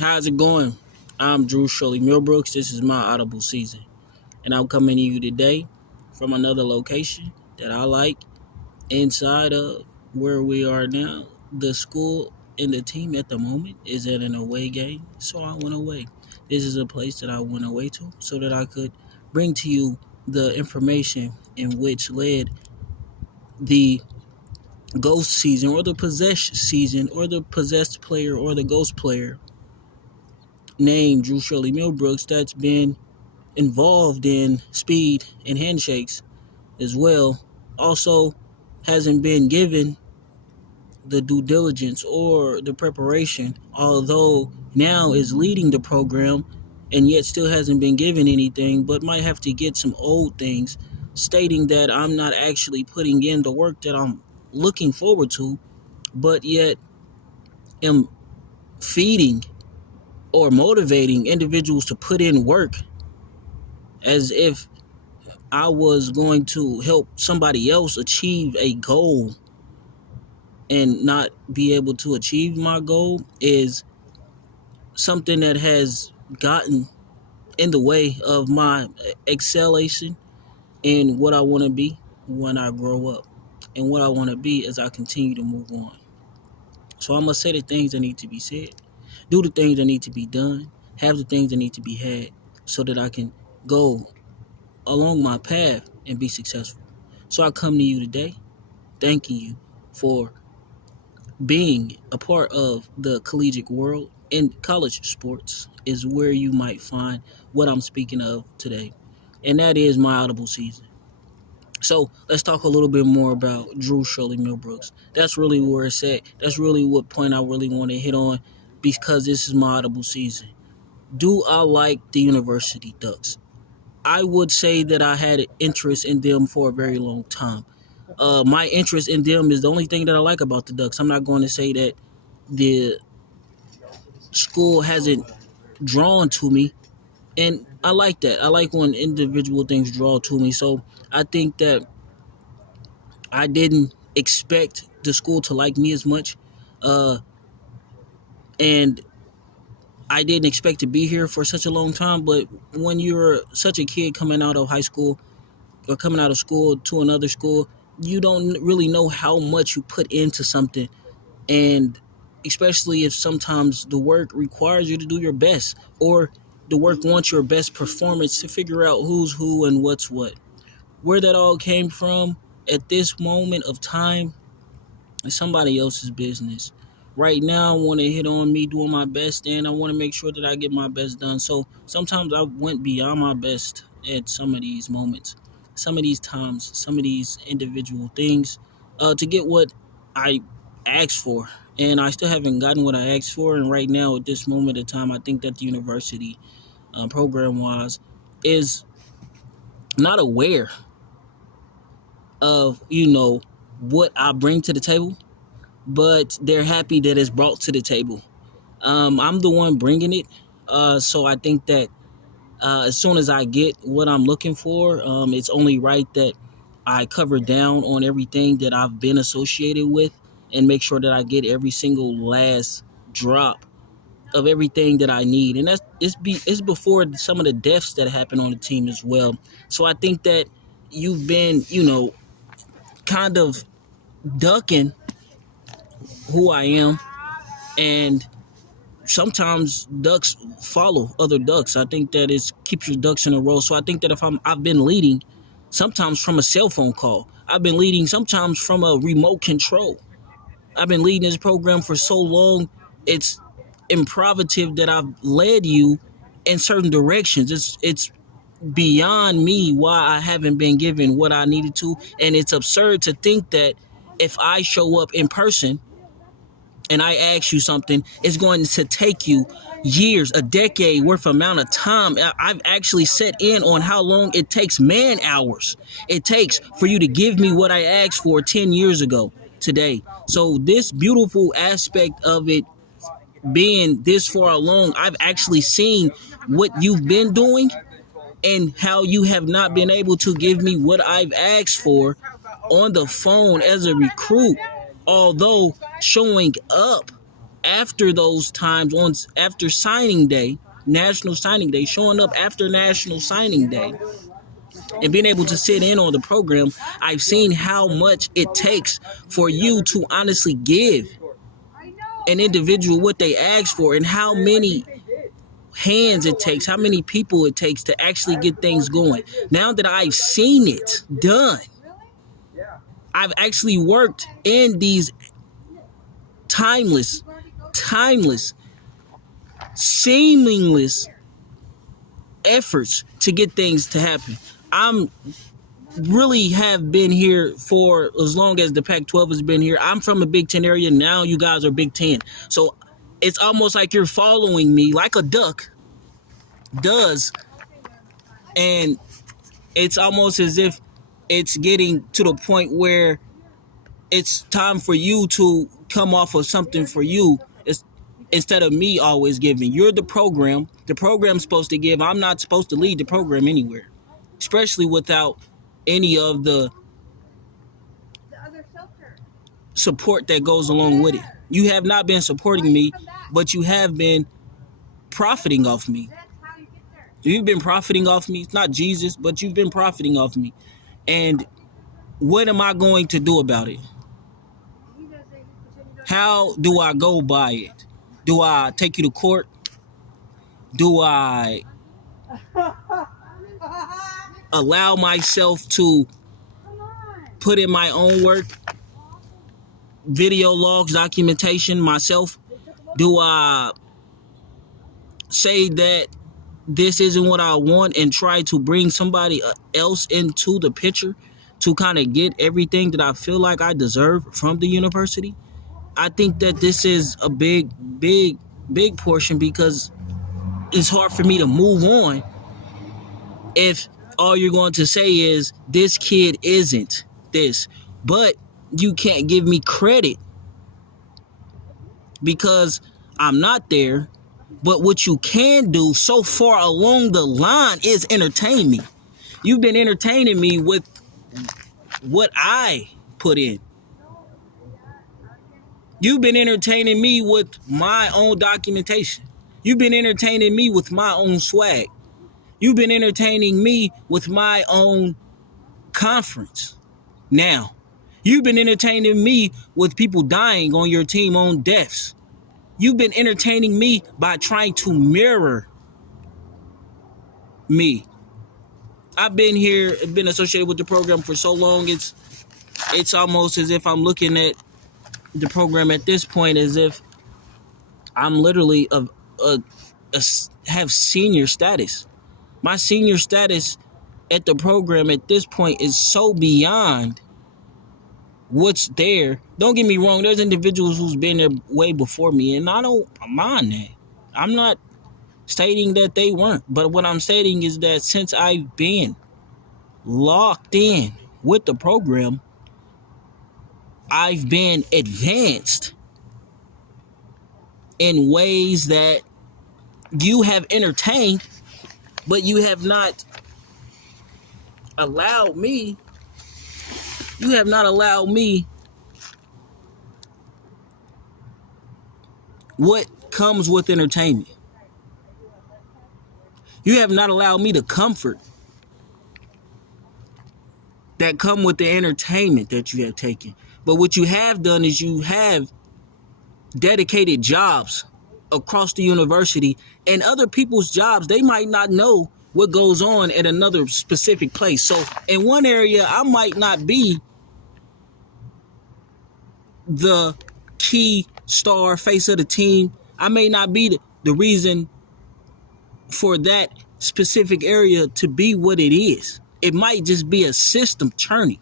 How's it going? I'm Shirley MILbrooks. This is my audible season, and I'm coming to you today from another location that I like inside of where we are now. The school and the team at the moment is at an away game, so I went away. This is a place that I went away to so that I could bring to you the information in which led the ghost season or the possessed season or the possessed player or the ghost player named Shirley MILbrooks that's been involved in speed and handshakes as well. Also, hasn't been given the due diligence or the preparation, although now is leading the program and yet still hasn't been given anything, but might have to get some old things, stating that I'm not actually putting in the work that I'm looking forward to, but yet am feeding or motivating individuals to put in work as if I was going to help somebody else achieve a goal and not be able to achieve my goal is something that has gotten in the way of my excellation in what I want to be when I grow up and what I want to be as I continue to move on. So I'm going to say the things that need to be said, do the things that need to be done, have the things that need to be had so that I can go along my path and be successful. So I come to you today thanking you for being a part of the collegiate world. And college sports is where you might find what I'm speaking of today. And that is my audible season. So let's talk a little bit more about Shirley MILbrooks. That's really where it's at. That's really what point I really want to hit on because this is my audible season. Do I like the University Ducks? I would say that I had an interest in them for a very long time. My interest in them is the only thing that I like about the Ducks. I'm not going to say that the school hasn't drawn to me, and I like that. I like when individual things draw to me. So I think that I didn't expect the school to like me as much, and I didn't expect to be here for such a long time. But when you're such a kid coming out of high school or coming out of school to another school, you don't really know how much you put into something. And especially if sometimes the work requires you to do your best or the work wants your best performance to figure out who's who and what's what. Where that all came from at this moment of time is somebody else's business. Right now, I want to hit on me doing my best, and I want to make sure that I get my best done. So sometimes I went beyond my best at some of these moments, some of these times, some of these individual things to get what I asked for. And I still haven't gotten what I asked for. And right now, at this moment of time, I think that the university program-wise is not aware of, what I bring to the table, but they're happy that it's brought to the table. I'm the one bringing it. So I think that as soon as I get what I'm looking for, it's only right that I cover down on everything that I've been associated with and make sure that I get every single last drop of everything that I need. And it's before some of the deaths that happen on the team as well. So I think that you've been, kind of ducking who I am, and sometimes ducks follow other ducks. I think that it keeps your ducks in a row. So I think that if I've been leading sometimes from a cell phone call, I've been leading sometimes from a remote control. I've been leading this program for so long, it's imperative that I've led you in certain directions. It's beyond me why I haven't been given what I needed to, and it's absurd to think that if I show up in person and I ask you something, it's going to take you years, a decade worth amount of time. I've actually set in on how long it takes man hours it takes for you to give me what I asked for 10 years ago today. So this beautiful aspect of it being this far along, I've actually seen what you've been doing and how you have not been able to give me what I've asked for on the phone as a recruit, although showing up after those times, after signing day, National Signing Day, showing up after National Signing Day and being able to sit in on the program, I've seen how much it takes for you to honestly give an individual what they ask for, and how many hands it takes, how many people it takes to actually get things going. Now that I've seen it done, I've actually worked in these timeless, seamless efforts to get things to happen. I'm really have been here for as long as the Pac-12 has been here. I'm from a Big Ten area. Now you guys are Big Ten. So it's almost like you're following me like a duck does. And it's almost as if it's getting to the point where it's time for you to come off of something for you. It's, instead of me always giving. You're the program. The program's supposed to give. I'm not supposed to lead the program anywhere, especially without any of the support that goes along with it. You have not been supporting me, but you have been profiting off me. You've been profiting off me. It's not Jesus, but you've been profiting off me. And what am I going to do about it? How do I go by it? Do I take you to court? Do I allow myself to put in my own work, video logs, documentation myself? Do I say that this isn't what I want and try to bring somebody else into the picture to kind of get everything that I feel like I deserve from the university? I think that this is a big portion, because it's hard for me to move on if all you're going to say is this kid isn't this, but you can't give me credit because I'm not there. But what you can do so far along the line is entertain me. You've been entertaining me with what I put in. You've been entertaining me with my own documentation. You've been entertaining me with my own swag. You've been entertaining me with my own conference. Now, you've been entertaining me with people dying on your team on deaths. You've been entertaining me by trying to mirror me. I've been here, been associated with the program for so long. It's almost as if I'm looking at the program at this point as if I'm literally have senior status. My senior status at the program at this point is so beyond what's there. Don't get me wrong, there's individuals who's been there way before me, and I don't mind that. I'm not stating that they weren't, but what I'm stating is that since I've been locked in with the program, I've been advanced in ways that you have entertained, but you have not allowed me. You have not allowed me what comes with entertainment. You have not allowed me the comfort that come with the entertainment that you have taken. But what you have done is you have dedicated jobs across the university, and other people's jobs, they might not know what goes on at another specific place. So in one area, I might not be the key star face of the team. I may not be the reason for that specific area to be what it is. It might just be a system churning.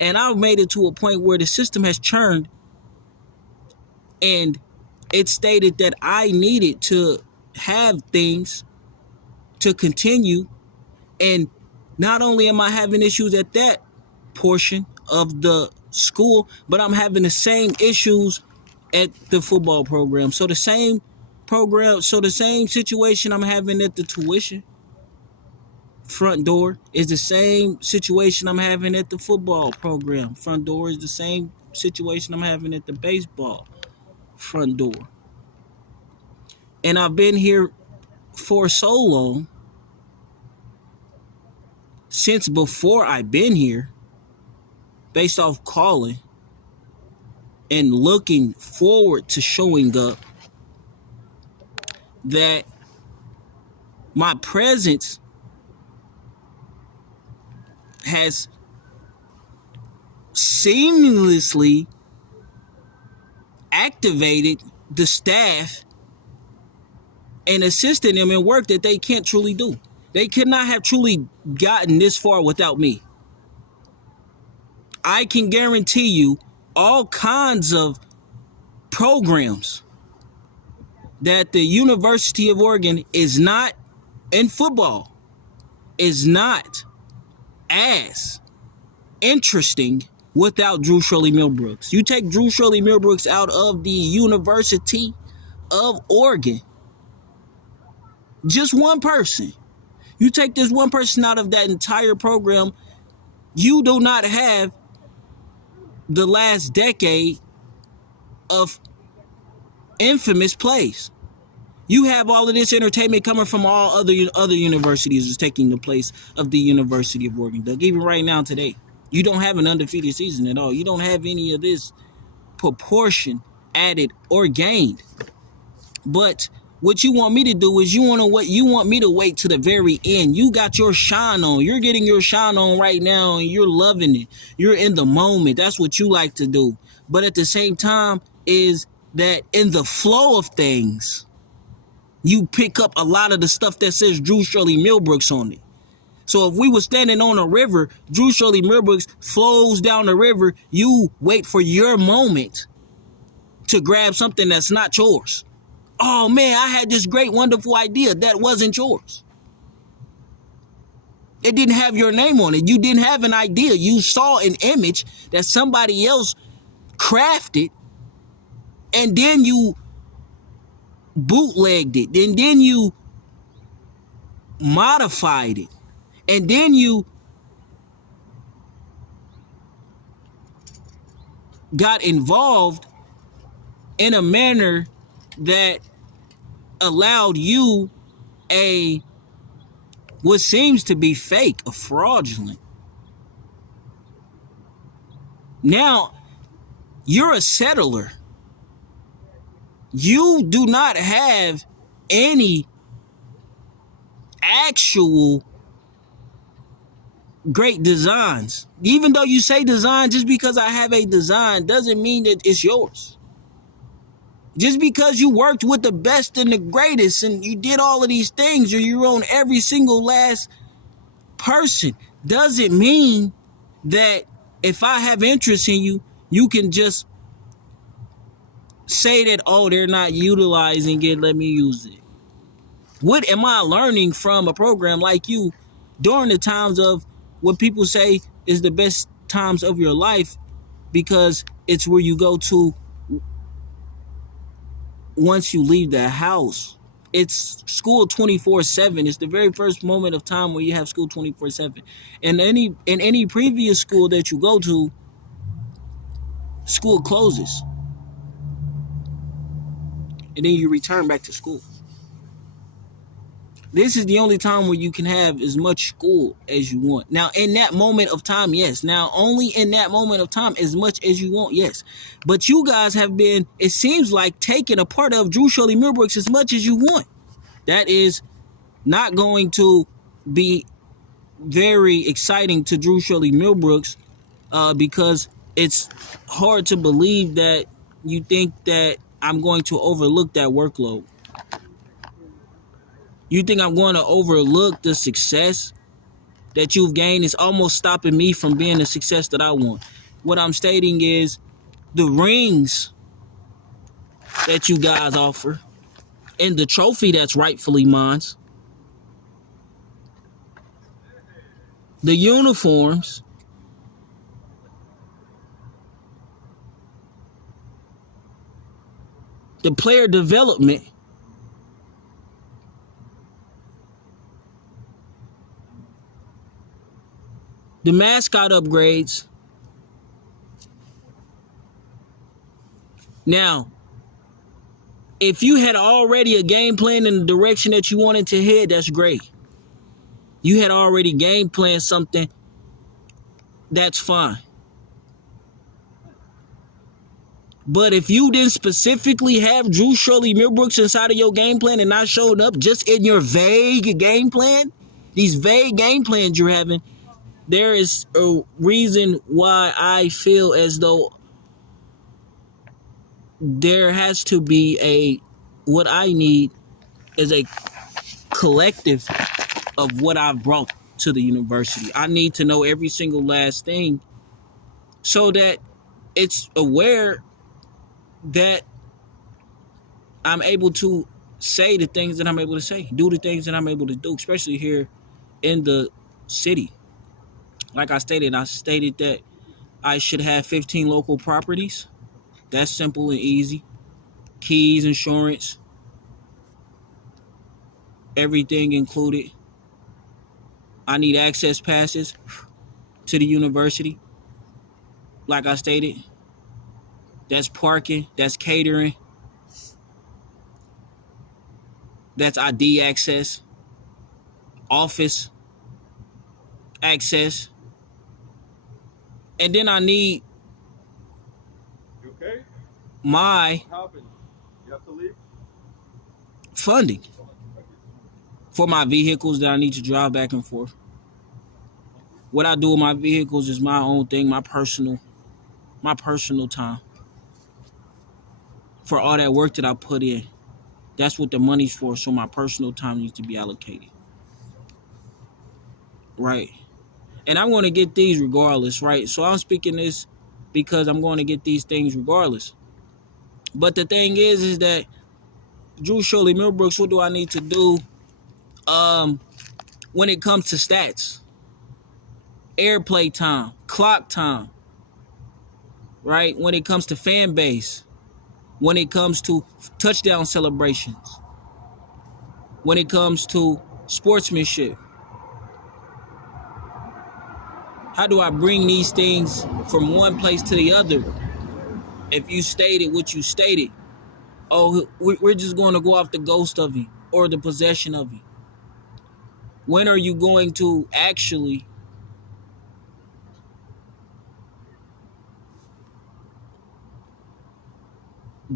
And I've made it to a point where the system has churned, and it stated that I needed to have things to continue. And not only am I having issues at that portion of the school, but I'm having the same issues at the football program. So the same situation I'm having at the tuition front door is the same situation I'm having at the football program front door, is the same situation I'm having at the baseball front door. And I've been here for so long, since before I've been here, based off calling and looking forward to showing up, that my presence has seamlessly activated the staff and assisted them in work that they can't truly do. They could not have truly gotten this far without me. I can guarantee you all kinds of programs that the University of Oregon is not in football, is not as interesting without Shirley MILbrooks. You take Shirley MILbrooks out of the University of Oregon, just one person. You take this one person out of that entire program, you do not have the last decade of infamous plays. You have all of this entertainment coming from all other universities is taking the place of the University of Oregon. Doug, even right now today, you don't have an undefeated season at all. You don't have any of this proportion added or gained. But what you want me to do is you want me to wait to the very end. You got your shine on. You're getting your shine on right now, and you're loving it. You're in the moment. That's what you like to do. But at the same time, is that in the flow of things, you pick up a lot of the stuff that says Shirley MILbrooks on it. So if we were standing on a river, Shirley MILbrooks flows down the river. You wait for your moment to grab something that's not yours. Oh man, I had this great, wonderful idea that wasn't yours. It didn't have your name on it. You didn't have an idea. You saw an image that somebody else crafted, and then you bootlegged it, and then you modified it, and then you got involved in a manner that allowed you what seems to be fake, a fraudulent. Now, you're a settler. You do not have any actual great designs. Even though you say design, just because I have a design doesn't mean that it's yours. Just because you worked with the best and the greatest and you did all of these things, or you own every single last person, doesn't mean that if I have interest in you, you can just say that, oh, they're not utilizing it, let me use it. What am I learning from a program like you during the times of what people say is the best times of your life, because it's where you go to once you leave the house? It's school 24/7. It's the very first moment of time where you have school 24/7. And in any previous school that you go to, school closes. And then you return back to school. This is the only time where you can have as much school as you want. Now, in that moment of time, yes. Now, only in that moment of time, as much as you want, yes. But you guys have been, it seems like, taking a part of Shirley MILbrooks as much as you want. That is not going to be very exciting to Shirley MILbrooks, because it's hard to believe that you think that I'm going to overlook that workload. You think I'm going to overlook the success that you've gained? Is almost stopping me from being the success that I want. What I'm stating is the rings that you guys offer and the trophy that's rightfully mine, the uniforms, the player development, the mascot upgrades. Now, If you had already a game plan in the direction that you wanted to head, that's great. You had already game planned something, that's fine. But if you didn't specifically have Drew Shirley MILbrooks inside of your game plan and not showed up just in your vague game plan, these vague game plans you're having, there is a reason why I feel as though there has to be what I need is a collective of what I've brought to the university. I need to know every single last thing so that it's aware that I'm able to say the things that I'm able to say, do the things that I'm able to do, especially here in the city. Like I stated that I should have 15 local properties. That's simple and easy. Keys, insurance, everything included. I need access passes to the university. Like I stated, that's parking, that's catering, that's ID access, office access. And then I need my funding for my vehicles that I need to drive back and forth. What I do with my vehicles is my own thing, my personal time. For all that work that I put in, that's what the money's for. So my personal time needs to be allocated. Right. And I'm going to get these regardless, right? So I'm speaking this because I'm going to get these things regardless. But the thing is that Drew Shirley MILbrooks, what do I need to do when it comes to stats? Airplay time, clock time, right? When it comes to fan base, when it comes to touchdown celebrations, when it comes to sportsmanship. How do I bring these things from one place to the other? If you stated what you stated, oh, we're just going to go off the ghost of it or the possession of it. When are you going to actually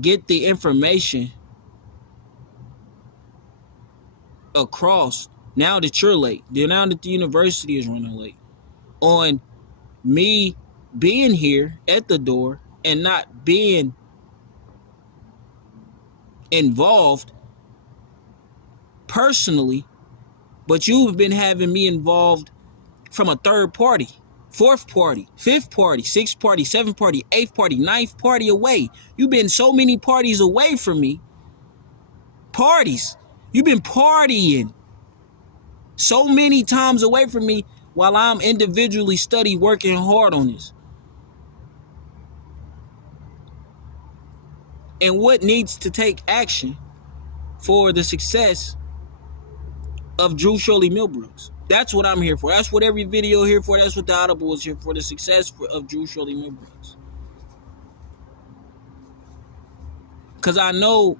get the information across now that you're late, now that the university is running late, on me being here at the door and not being involved personally, but you've been having me involved from a third party, fourth party, fifth party, sixth party, seventh party, eighth party, ninth party away. You've been so many parties away from me. Parties. You've been partying so many times away from me while I'm individually working hard on this. And what needs to take action for the success of Drew Shirley MILbrooks? That's what I'm here for. That's what every video here for. That's what the Audible is here for, the success of Drew Shirley MILbrooks. Because I know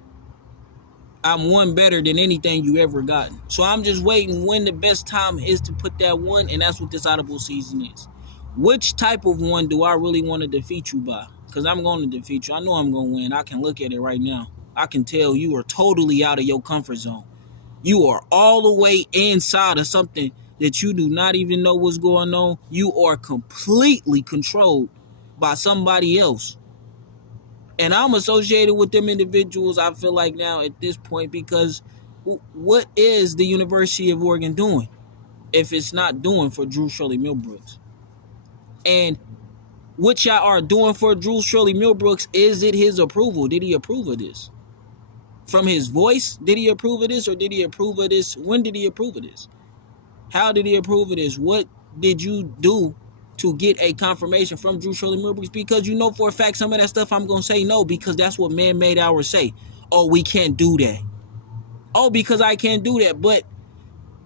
I'm one better than anything you ever gotten. So I'm just waiting when the best time is to put that one, and that's what this Audible season is. Which type of one do I really want to defeat you by? Because I'm going to defeat you. I know I'm going to win. I can look at it right now. I can tell you are totally out of your comfort zone. You are all the way inside of something that you do not even know what's going on. You are completely controlled by somebody else. And I'm associated with them individuals, I feel like now at this point, because what is the University of Oregon doing if it's not doing for Drew Shirley MILbrooks? And what y'all are doing for Drew Shirley MILbrooks, is it his approval? Did he approve of this? From his voice, did he approve of this, or did he approve of this? When did he approve of this? How did he approve of this? What did you do to get a confirmation from Drew Shirley MILbrooks? Because you know for a fact some of that stuff I'm going to say no, because that's what man-made hours say. Oh, we can't do that. Oh, because I can't do that. But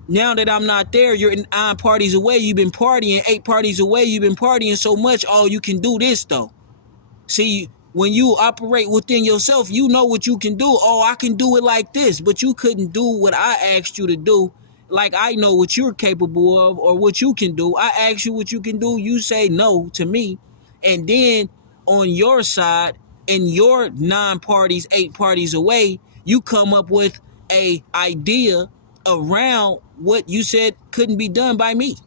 now that I'm not there, you're 9 parties away. You've been partying 8 parties away. You've been partying so much. Oh, you can do this though. See, when you operate within yourself, you know what you can do. Oh, I can do it like this, but you couldn't do what I asked you to do. Like, I know what you're capable of or what you can do. I ask you what you can do. You say no to me. And then on your side, in your 9 parties, 8 parties away, you come up with a idea around what you said couldn't be done by me.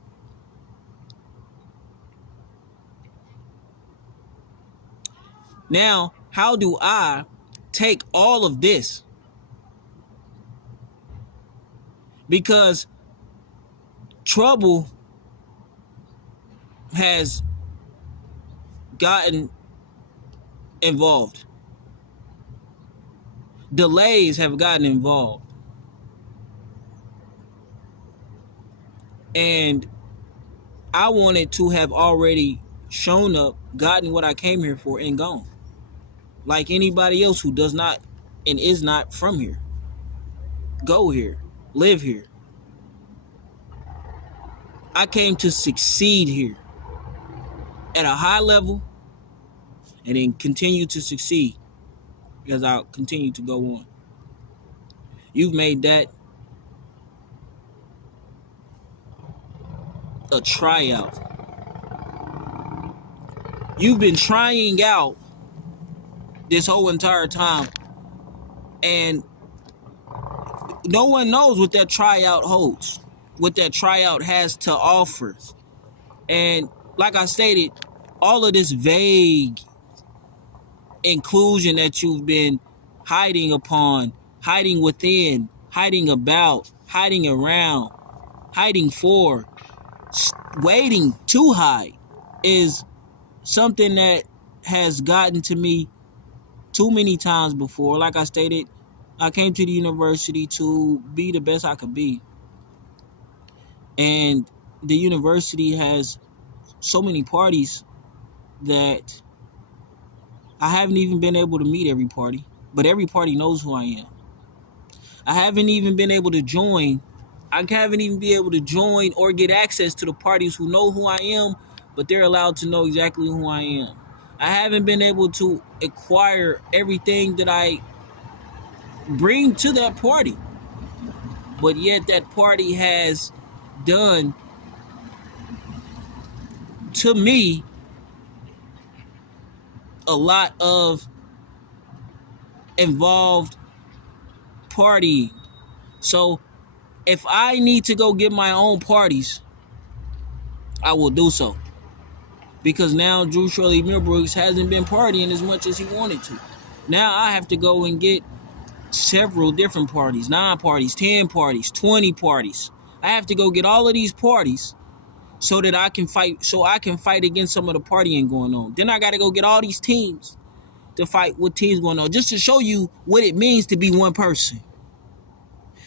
Now, how do I take all of this? Because trouble has gotten involved. Delays have gotten involved. And I wanted to have already shown up, gotten what I came here for, and gone. Like anybody else who does not and is not from here. Go here. Live here. I came to succeed here at a high level and then continue to succeed as I'll continue to go on. You've made that a tryout. You've been trying out this whole entire time, and no one knows what that tryout holds, what that tryout has to offer. And like I stated, all of this vague inclusion that you've been hiding upon, hiding within, hiding about, hiding around, hiding for, waiting to hide is something that has gotten to me too many times before. Like I stated, I came to the university to be the best I could be. And the university has so many parties that I haven't even been able to meet every party, but every party knows who I am. I haven't even been able to join. I haven't even been able to join or get access to the parties who know who I am, but they're allowed to know exactly who I am. I haven't been able to acquire everything that I bring to that party, but yet that party has done to me a lot of involved partying. So if I need to go get my own parties, I will do so. Because now Shirley MILbrooks hasn't been partying as much as he wanted to. Now I have to go and get several different parties, 9 parties, 10 parties, 20 parties. I have to go get all of these parties so that I can fight against some of the partying going on. Then I got to go get all these teams to fight with teams going on, just to show you what it means to be one person.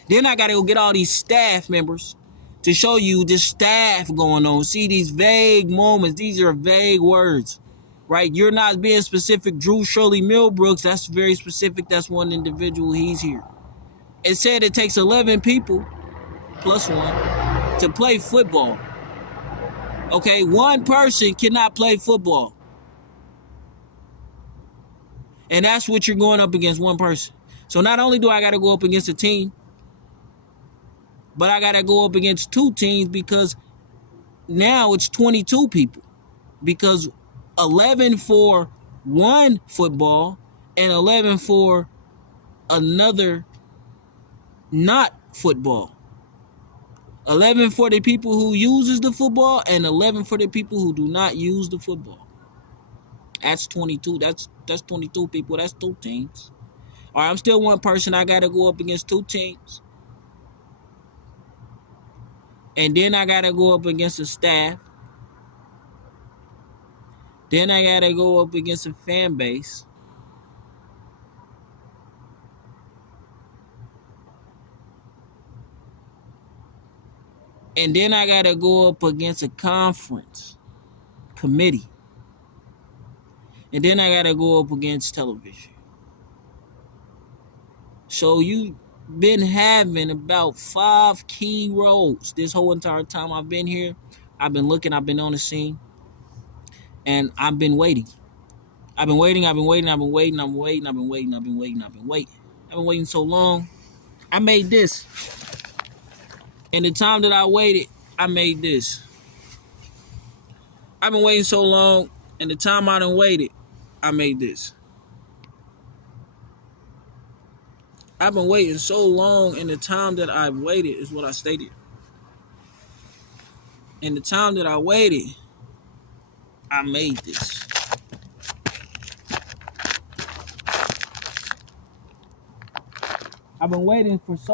Then I got to go get all these staff members to show you the staff going on. See these vague moments. These are vague words, right? You're not being specific. Shirley MILbrooks, that's very specific. That's one individual. He's here. It said it takes 11 people plus 1 to play football. Okay, one person cannot play football. And that's what you're going up against, one person. So not only do I got to go up against a team, but I got to go up against 2 teams, because now it's 22 people. Because 11 for one football and 11 for another not football. 11 for the people who uses the football and 11 for the people who do not use the football. That's 22. That's 22 people. That's 2 teams. All right, I'm still one person. I got to go up against 2 teams. And then I got to go up against a staff. Then I got to go up against a fan base. And then I got to go up against a conference committee. And then I got to go up against television. So you've been having about 5 key roles this whole entire time I've been here. I've been looking, I've been on the scene, and I've been waiting. I've been waiting, I've been waiting, I've been waiting, I've been waiting, I've been waiting, I've been waiting, I've been waiting. I've been waiting so long. I made this. In the time that I waited, I made this. I've been waiting so long, and the time I done waited, I made this. I've been waiting so long, and the time that I waited is what I stated. In the time that I waited, I made this. I've been waiting for so